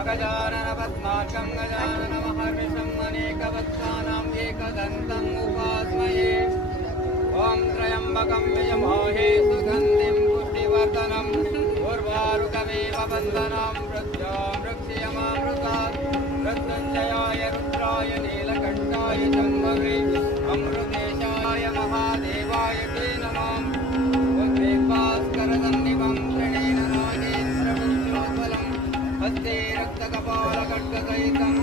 अगजानन पद्मार्कं गजाननमहर्निशम् अनेकवक्त्राणाम् एकदन्तम् उपास्महे ॐ त्र्यम्बकं यजामहे सुगन्धिं पुष्टिवर्धनम् उर्वारुकमेव वन्दनं मृत्युञ्जयामामृतात् मृत्युञ्जयाय रुद्राय नीलकण्ठाय शम्भवे अमृतेशाय महादेवाय ते नमः उद्वेगभास्करसन्निभं त्रिणेन नागेन्द्रपुष्योज्ज्वलम् हस्ते रक्तकपालखड्गसहितं